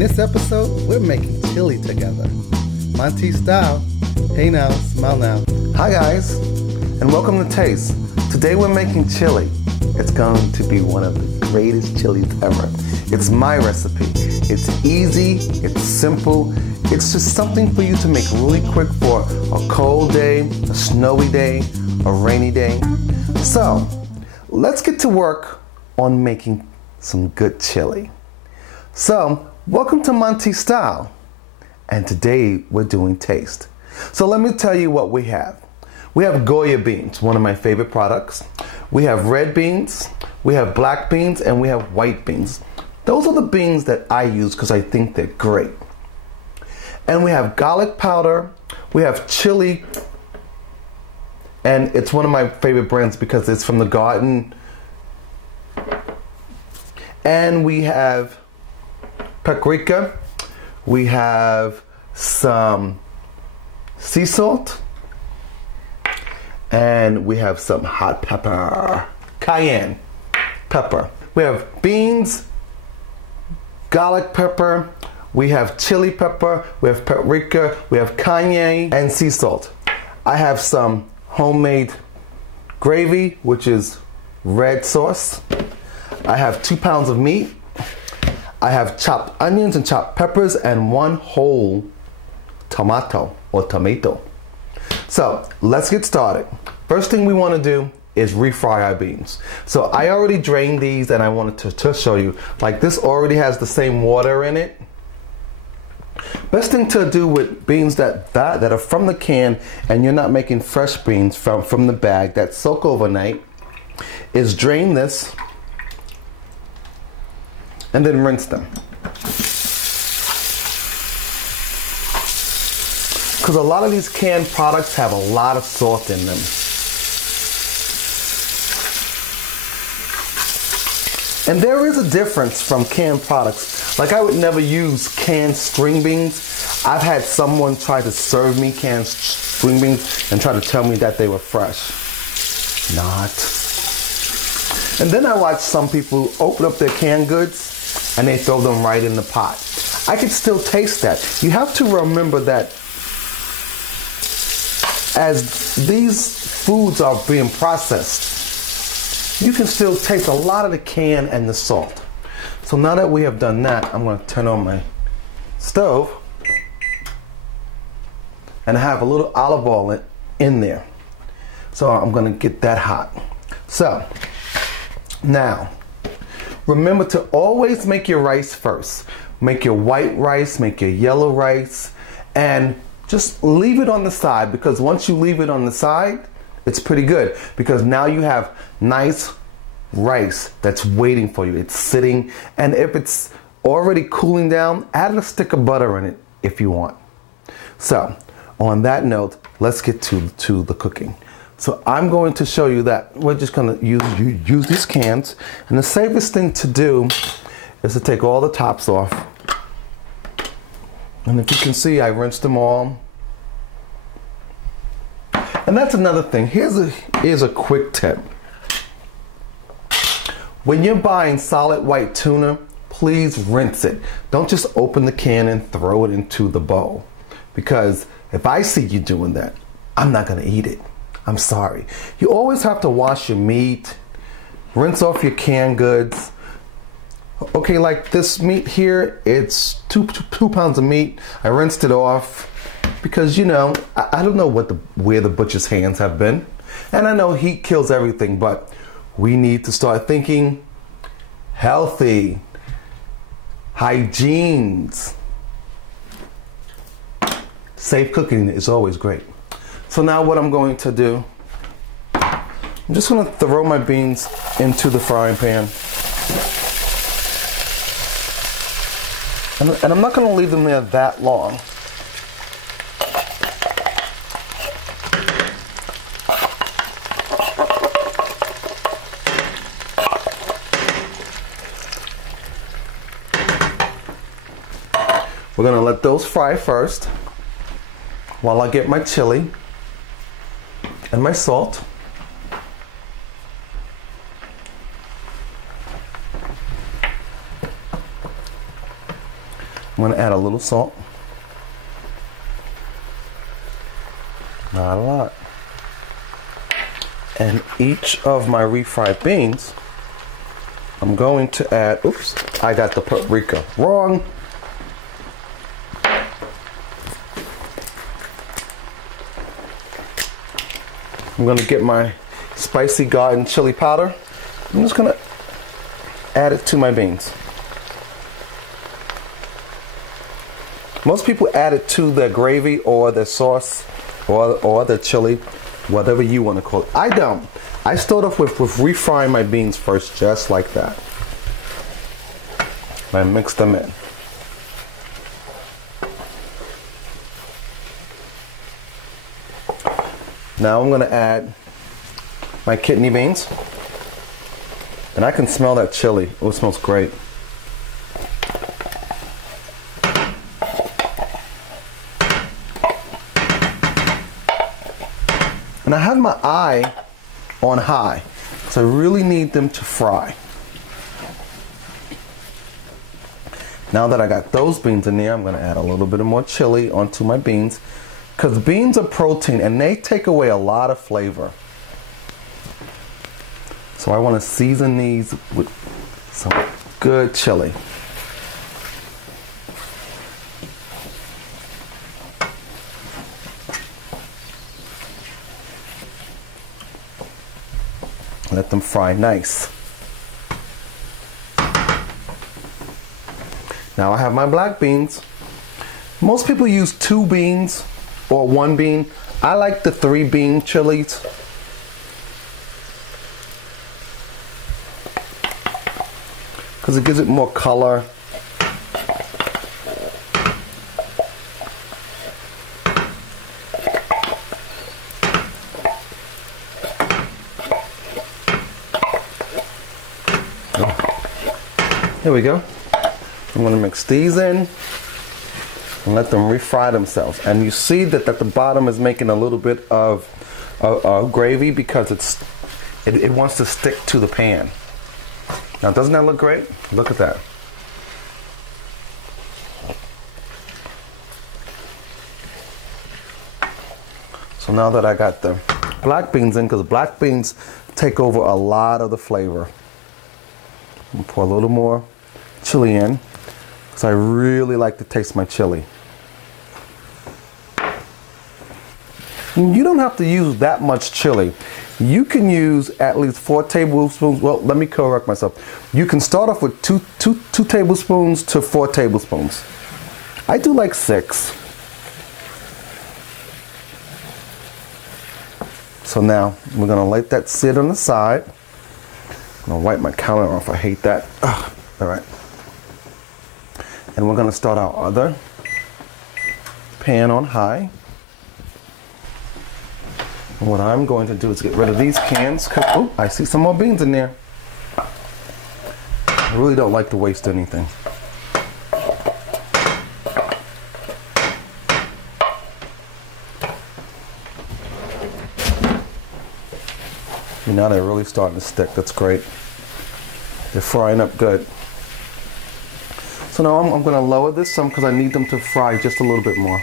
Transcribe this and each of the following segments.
this episode, we're making chili together. Monteys Style. Hey now, smile now. Hi guys, and welcome to Taste. Today we're making chili. It's going to be one of the greatest chilies ever. It's my recipe. It's easy, it's simple. It's just something for you to make really quick for a cold day, a snowy day, a rainy day. So, let's get to work on making some good chili. So, welcome to Monteys Style, and today we're doing Taste. So let me tell you what we have. We have Goya beans, one of my favorite products. We have red beans, we have black beans, and we have white beans. Those are the beans that I use because I think they're great. And we have garlic powder, we have chili, and it's one of my favorite brands because it's from the garden. And we have paprika, we have some sea salt, and we have some hot pepper, cayenne pepper. We have beans, garlic pepper, we have chili pepper, we have paprika, we have cayenne, and sea salt. I have some homemade gravy, which is red sauce. I have 2 pounds of meat. I have chopped onions and chopped peppers and 1 whole tomato or tomato. So let's get started. First thing we want to do is refry our beans. So I already drained these and I wanted to show you. Like this already has the same water in it. Best thing to do with beans that are from the can and you're not making fresh beans from the bag that soak overnight is drain this and then rinse them. Because a lot of these canned products have a lot of salt in them. And there is a difference from canned products. Like I would never use canned string beans. I've had someone try to serve me canned string beans and try to tell me that they were fresh. Not. And then I watch some people open up their canned goods and they throw them right in the pot. I can still taste that. You have to remember that as these foods are being processed, you can still taste a lot of the can and the salt. So now that we have done that, I'm going to turn on my stove and I have a little olive oil in there. So I'm going to get that hot. So now, remember to always make your rice first. Make your white rice, make your yellow rice, and just leave it on the side, because once you leave it on the side, it's pretty good, because now you have nice rice that's waiting for you. It's sitting, and if it's already cooling down, add a stick of butter in it if you want. So on that note, let's get to the cooking. So I'm going to show you that we're just going to use these cans, and the safest thing to do is to take all the tops off. And if you can see, I rinsed them all. And that's another thing. Here's a quick tip. When you're buying solid white tuna, please rinse it. Don't just open the can and throw it into the bowl. Because if I see you doing that, I'm not going to eat it. I'm sorry. You always have to wash your meat, rinse off your canned goods. Okay, like this meat here, it's two pounds of meat. I rinsed it off because, you know, I don't know where the butcher's hands have been. And I know heat kills everything, but we need to start thinking healthy, hygienes. Safe cooking is always great. So now what I'm going to do, I'm just going to throw my beans into the frying pan. And I'm not going to leave them there that long. We're going to let those fry first while I get my chili and my salt. I'm gonna add a little salt. Not a lot. And each of my refried beans, I'm going to add, oops, I got the paprika wrong. I'm gonna get my spicy garden chili powder. I'm just gonna add it to my beans. Most people add it to their gravy or their sauce or the chili, whatever you want to call it. I don't. I start off with refrying my beans first, just like that. I mix them in. Now I'm going to add my kidney beans. And I can smell that chili. Oh, it smells great. And I have my eye on high, so I really need them to fry. Now that I got those beans in there, I'm going to add a little bit of more chili onto my beans, because beans are protein and they take away a lot of flavor. So I want to season these with some good chili. Let them fry nice. Now I have my black beans. Most people use 2 beans or 1 bean. I like the 3 bean chilies. Because it gives it more color. Here we go. I'm going to mix these in and let them refry themselves. And you see that the bottom is making a little bit of gravy because it wants to stick to the pan. Now, doesn't that look great? Look at that. So now that I got the black beans in, because black beans take over a lot of the flavor. I'm gonna pour a little more chili in, because I really like to taste my chili. You don't have to use that much chili. You can use at least 4 tablespoons. Well, let me correct myself. You can start off with two tablespoons to 4 tablespoons. I do like 6. So now we're gonna let that sit on the side. I'm gonna wipe my counter off. I hate that. Ugh. All right. And we're gonna start our other pan on high. And what I'm going to do is get rid of these cans. Oh, I see some more beans in there. I really don't like to waste anything. Now they're really starting to stick. That's great. They're frying up good. So now I'm going to lower this some because I need them to fry just a little bit more.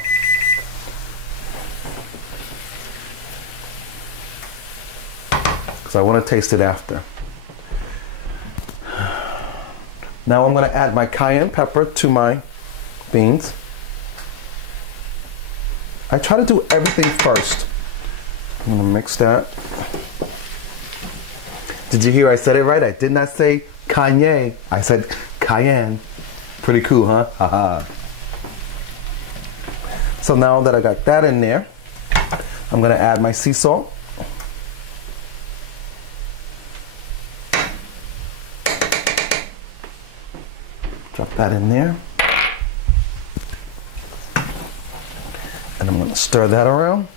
Because I want to taste it after. Now I'm going to add my cayenne pepper to my beans. I try to do everything first. I'm going to mix that. Did you hear I said it right? I did not say Kanye. I said cayenne. Pretty cool, huh? Haha. So now that I got that in there, I'm going to add my sea salt. Drop that in there. And I'm going to stir that around.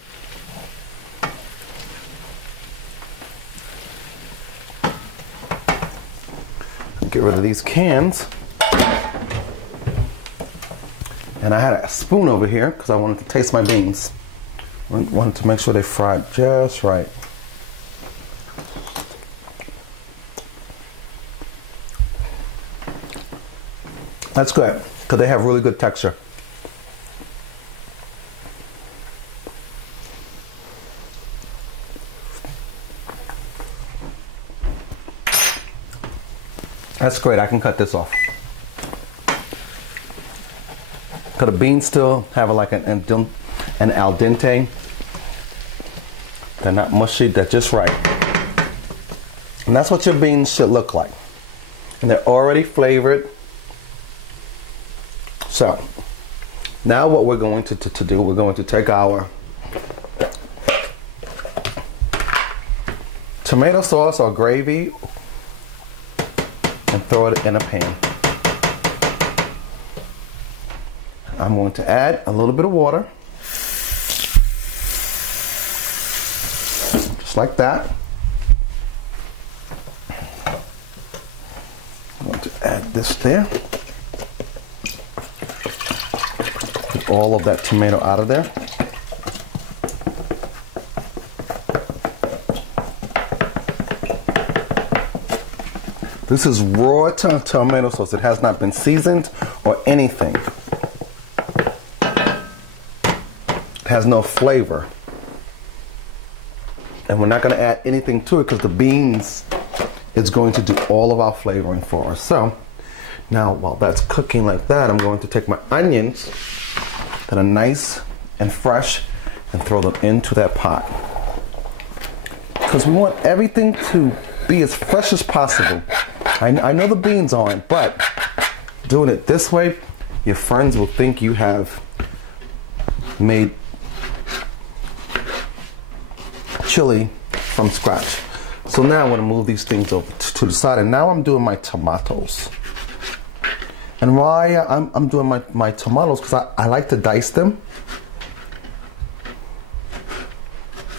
Get rid of these cans. And I had a spoon over here because I wanted to taste my beans. I wanted to make sure they fried just right. That's good. because they have really good texture. That's great. I can cut this off. Because the beans still have like an al dente. They're not mushy. They're just right. And that's what your beans should look like. And they're already flavored. So now what we're going to do, we're going to take our tomato sauce or gravy and throw it in a pan. I'm going to add a little bit of water, just like that. I'm going to add this there. Get all of that tomato out of there. This is raw tomato sauce. It has not been seasoned or anything. It has no flavor. And we're not going to add anything to it because the beans is going to do all of our flavoring for us. So now while that's cooking like that, I'm going to take my onions that are nice and fresh and throw them into that pot. Because we want everything to be as fresh as possible. I know the beans aren't, but doing it this way, your friends will think you have made chili from scratch. So now I'm going to move these things over to the side, and now I'm doing my tomatoes. And why I'm doing my tomatoes, because I like to dice them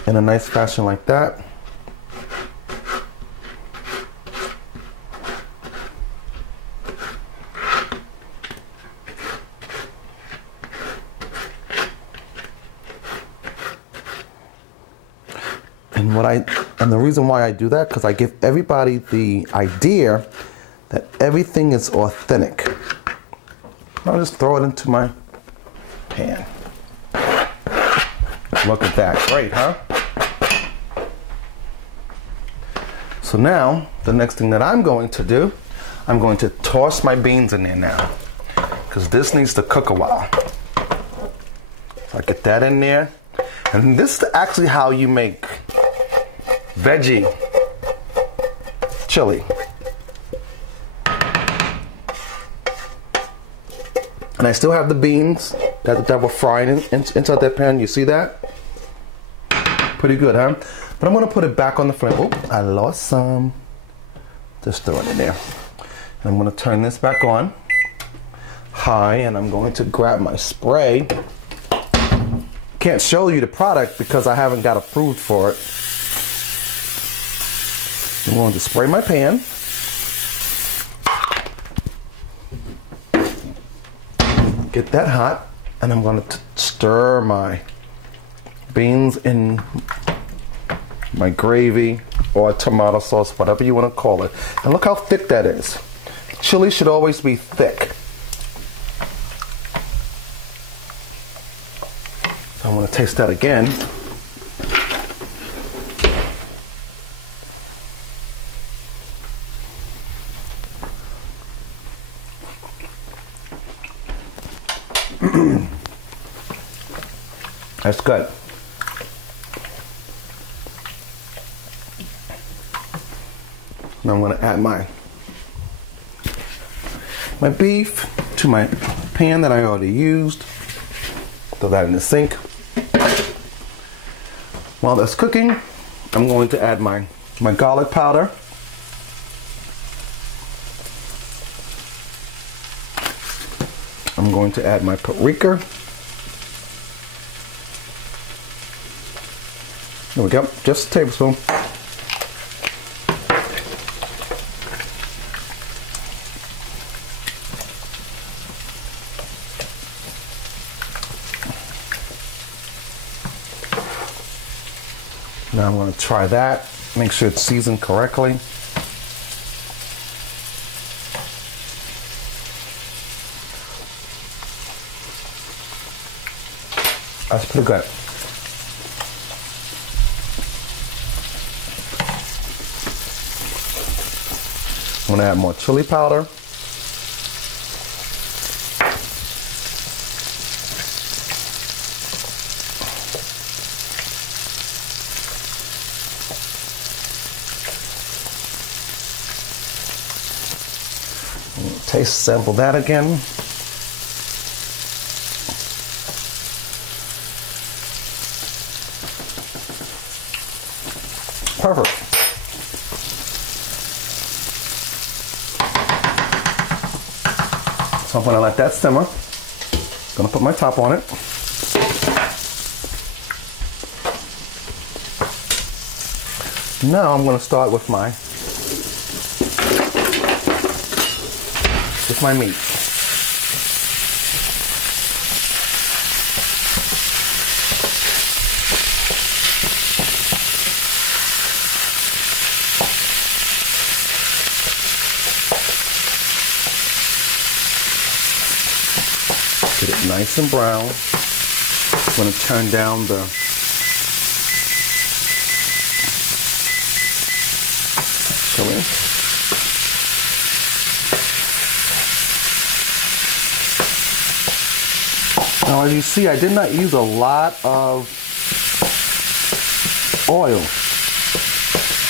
in a nice fashion like that. And the reason why I do that, because I give everybody the idea that everything is authentic. I'll just throw it into my pan. Look at that, great, huh? So now, the next thing that I'm going to do, I'm going to toss my beans in there now, because this needs to cook a while. So I get that in there. And this is actually how you make veggie chili. And I still have the beans that were frying inside that pan. You see that? Pretty good, huh? But I'm going to put it back on the flame. Oh, I lost some. Just throw it in there. And I'm going to turn this back on high, and I'm going to grab my spray. Can't show you the product because I haven't got approved for it. I'm going to spray my pan. Get that hot, and I'm going to stir my beans in my gravy or tomato sauce, whatever you want to call it. And look how thick that is. Chili should always be thick. So I'm going to taste that again. That's good. Now I'm going to add my beef to my pan that I already used. Throw that in the sink. While that's cooking, I'm going to add my garlic powder. I'm going to add my paprika. There we go, just a tablespoon. Now I'm going to try that, make sure it's seasoned correctly. That's pretty good. I'm gonna add more chili powder. Taste sample that again. Perfect. So I'm gonna let that simmer. Gonna put my top on it. Now I'm gonna start with my meat. Get it nice and brown. I'm going to turn down the chili. Now, as you see, I did not use a lot of oil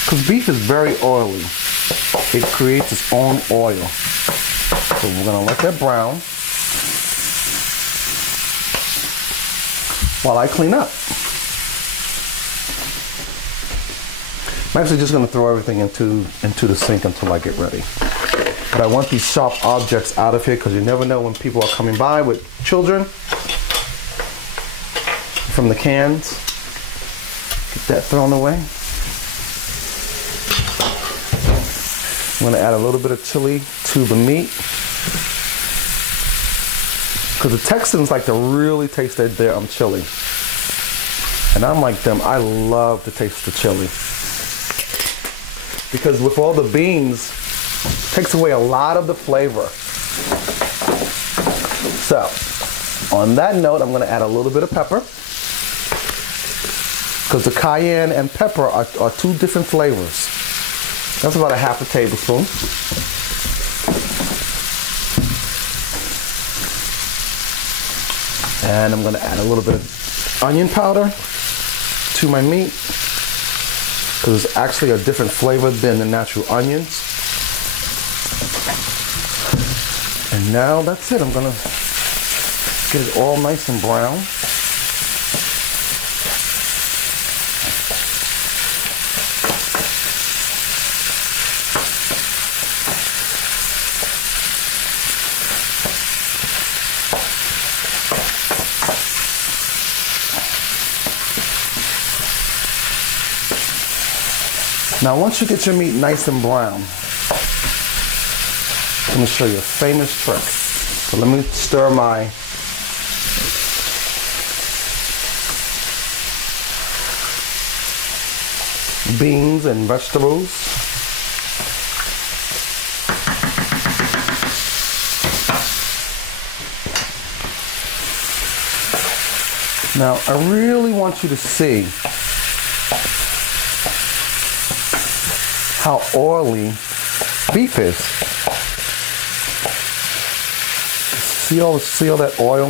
because beef is very oily. It creates its own oil. So we're going to let that brown while I clean up. I'm actually just going to throw everything into the sink until I get ready. But I want these sharp objects out of here because you never know when people are coming by with children from the cans. Get that thrown away. I'm going to add a little bit of chili to the meat because the Texans like to really taste their chili. And I'm like them, I love to taste the chili. Because with all the beans, it takes away a lot of the flavor. So, on that note, I'm going to add a little bit of pepper. Because the cayenne and pepper are two different flavors. That's about a half a tablespoon. And I'm going to add a little bit of onion powder to my meat because it's actually a different flavor than the natural onions. And now that's it. I'm going to get it all nice and brown. Now, once you get your meat nice and brown, I'm going to show you a famous trick. So let me stir my beans and vegetables. Now, I really want you to see how oily beef is. See all that oil?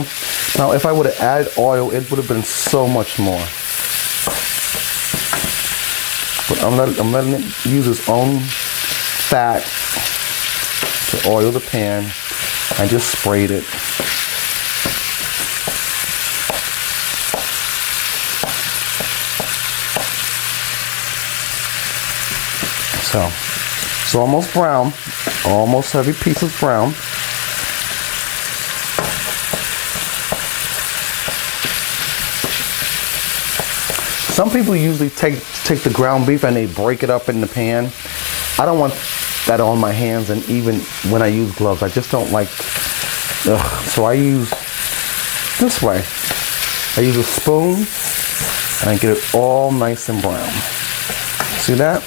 Now, if I would have added oil, it would have been so much more. But I'm letting it use its own fat to oil the pan. I just sprayed it. So almost brown, almost every piece is brown. Some people usually take the ground beef and they break it up in the pan. I don't want that on my hands, and even when I use gloves, I just don't like. So I use this way. I use a spoon and I get it all nice and brown. See that?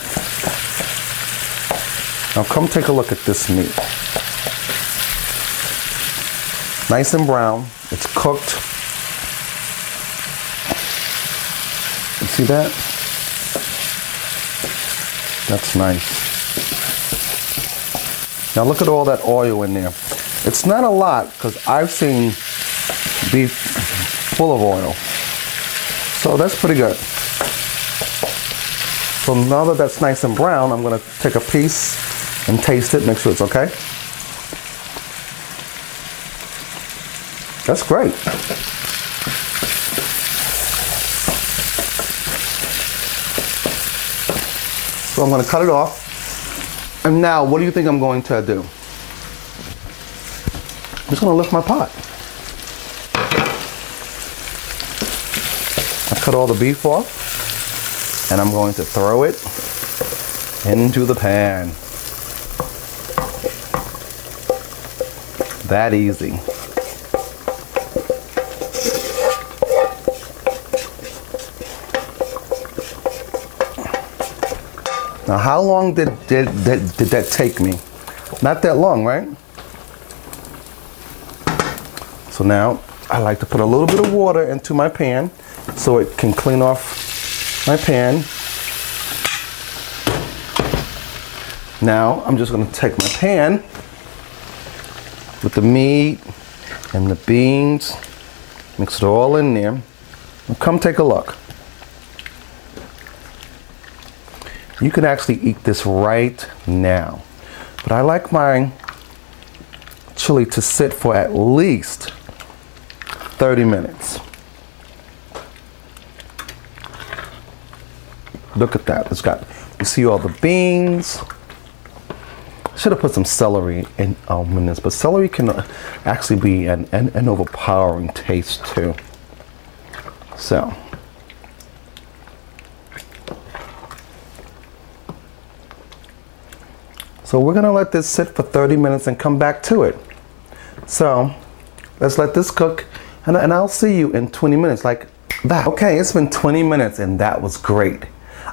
Now come take a look at this meat. Nice and brown. It's cooked. See that? That's nice. Now look at all that oil in there. It's not a lot because I've seen beef full of oil. So that's pretty good. So now that that's nice and brown, I'm gonna take a piece and taste it, make sure it's okay. That's great. So I'm gonna cut it off. And now, what do you think I'm going to do? I'm just gonna lift my pot. I cut all the beef off, and I'm going to throw it into the pan. That easy. Now, how long did that take me? Not that long, right? So now, I like to put a little bit of water into my pan so it can clean off my pan. Now, I'm just gonna take my pan with the meat and the beans, mix it all in there. Now come take a look. You can actually eat this right now. But I like my chili to sit for at least 30 minutes. Look at that. It's got, you see all the beans. Should have put some celery in this, but celery can actually be an overpowering taste too. So. So we're gonna let this sit for 30 minutes and come back to it. So let's let this cook and I'll see you in 20 minutes like that. Okay, it's been 20 minutes and that was great.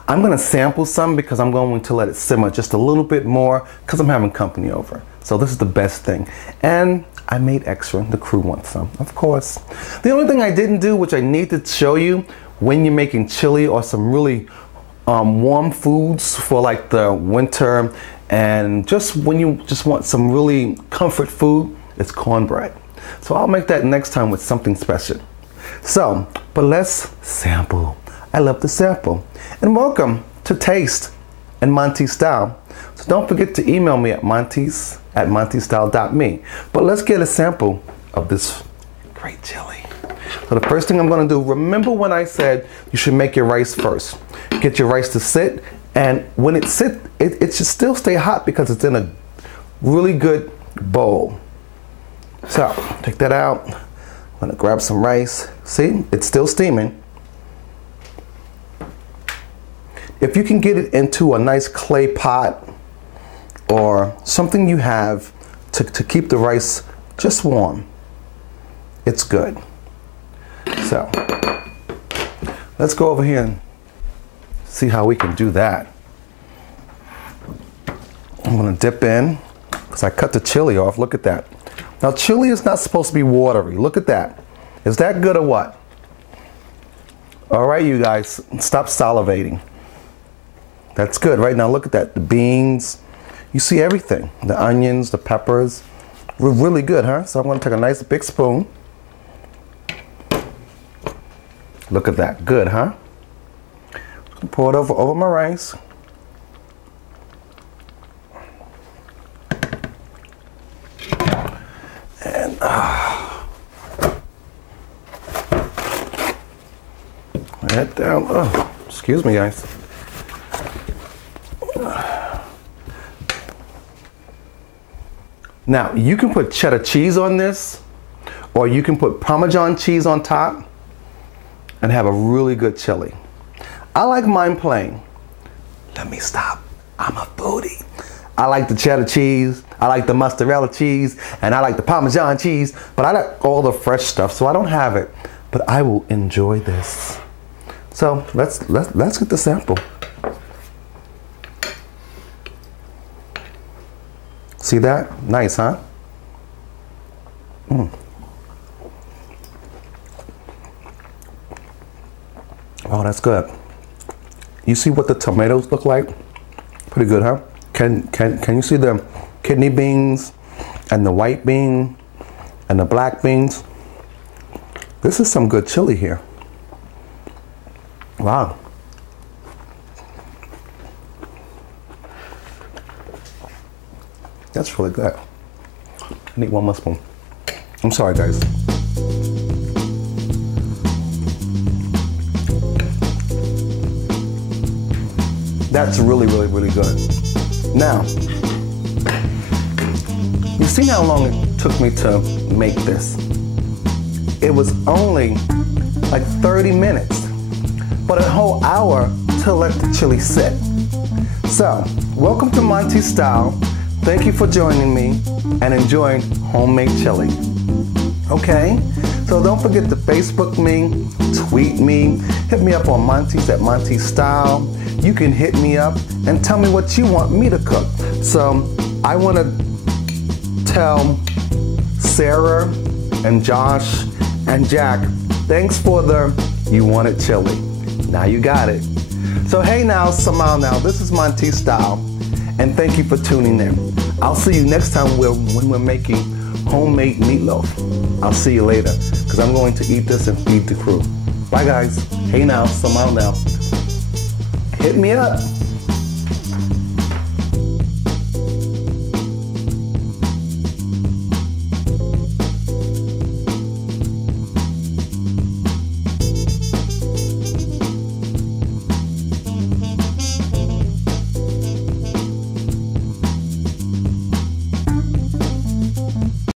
I'm gonna sample some because I'm going to let it simmer just a little bit more because I'm having company over. So this is the best thing. And I made extra, the crew wants some, of course. The only thing I didn't do, which I need to show you when you're making chili or some really warm foods for like the winter, and just when you just want some really comfort food, it's cornbread. So I'll make that next time with something special. So, but let's sample. I love to sample. And welcome to Taste and Monteys Style. So don't forget to email me at monteys@monteysstyle.me. But let's get a sample of this great chili. So the first thing I'm gonna do, remember when I said you should make your rice first. Get your rice to sit, and when it sits, it should still stay hot because it's in a really good bowl. So, take that out. I'm gonna grab some rice. See, it's still steaming. If you can get it into a nice clay pot or something you have to keep the rice just warm, it's good. So, let's go over here and see how we can do that. I'm gonna dip in, because I cut the chili off, look at that. Now chili is not supposed to be watery, look at that. Is that good or what? All right, you guys, stop salivating. That's good, right? Now look at that, the beans, you see everything. The onions, the peppers, we're really good, huh? So I'm gonna take a nice big spoon. Look at that, good, huh? Pour it over my rice. And that down. Oh, excuse me, guys. Now, you can put cheddar cheese on this, or you can put Parmesan cheese on top and have a really good chili. I like mine plain. Let me stop. I'm a foodie. I like the cheddar cheese, I like the mozzarella cheese, and I like the Parmesan cheese, but I like all the fresh stuff, so I don't have it. But I will enjoy this. So let's get the sample. See that? Nice, huh? Mm. Oh, that's good. You see what the tomatoes look like? Pretty good, huh? Can you see the kidney beans and the white bean and the black beans? This is some good chili here. Wow. That's really good. I need one more spoon. I'm sorry, guys. That's really, really, really good. Now, you see how long it took me to make this? It was only like 30 minutes, but a whole hour to let the chili sit. So, welcome to Monteys Style. Thank you for joining me and enjoying homemade chili. Okay? So don't forget to Facebook me, tweet me, hit me up on Monteys at MonteysStyle. You can hit me up and tell me what you want me to cook. So I want to tell Sarah and Josh and Jack, thanks for the you wanted chili. Now you got it. So hey now, smile now. This is Monteys Style, and thank you for tuning in. I'll see you next time when we're making homemade meatloaf. I'll see you later, because I'm going to eat this and feed the crew. Bye guys. Hey now, smile now. Hit me up.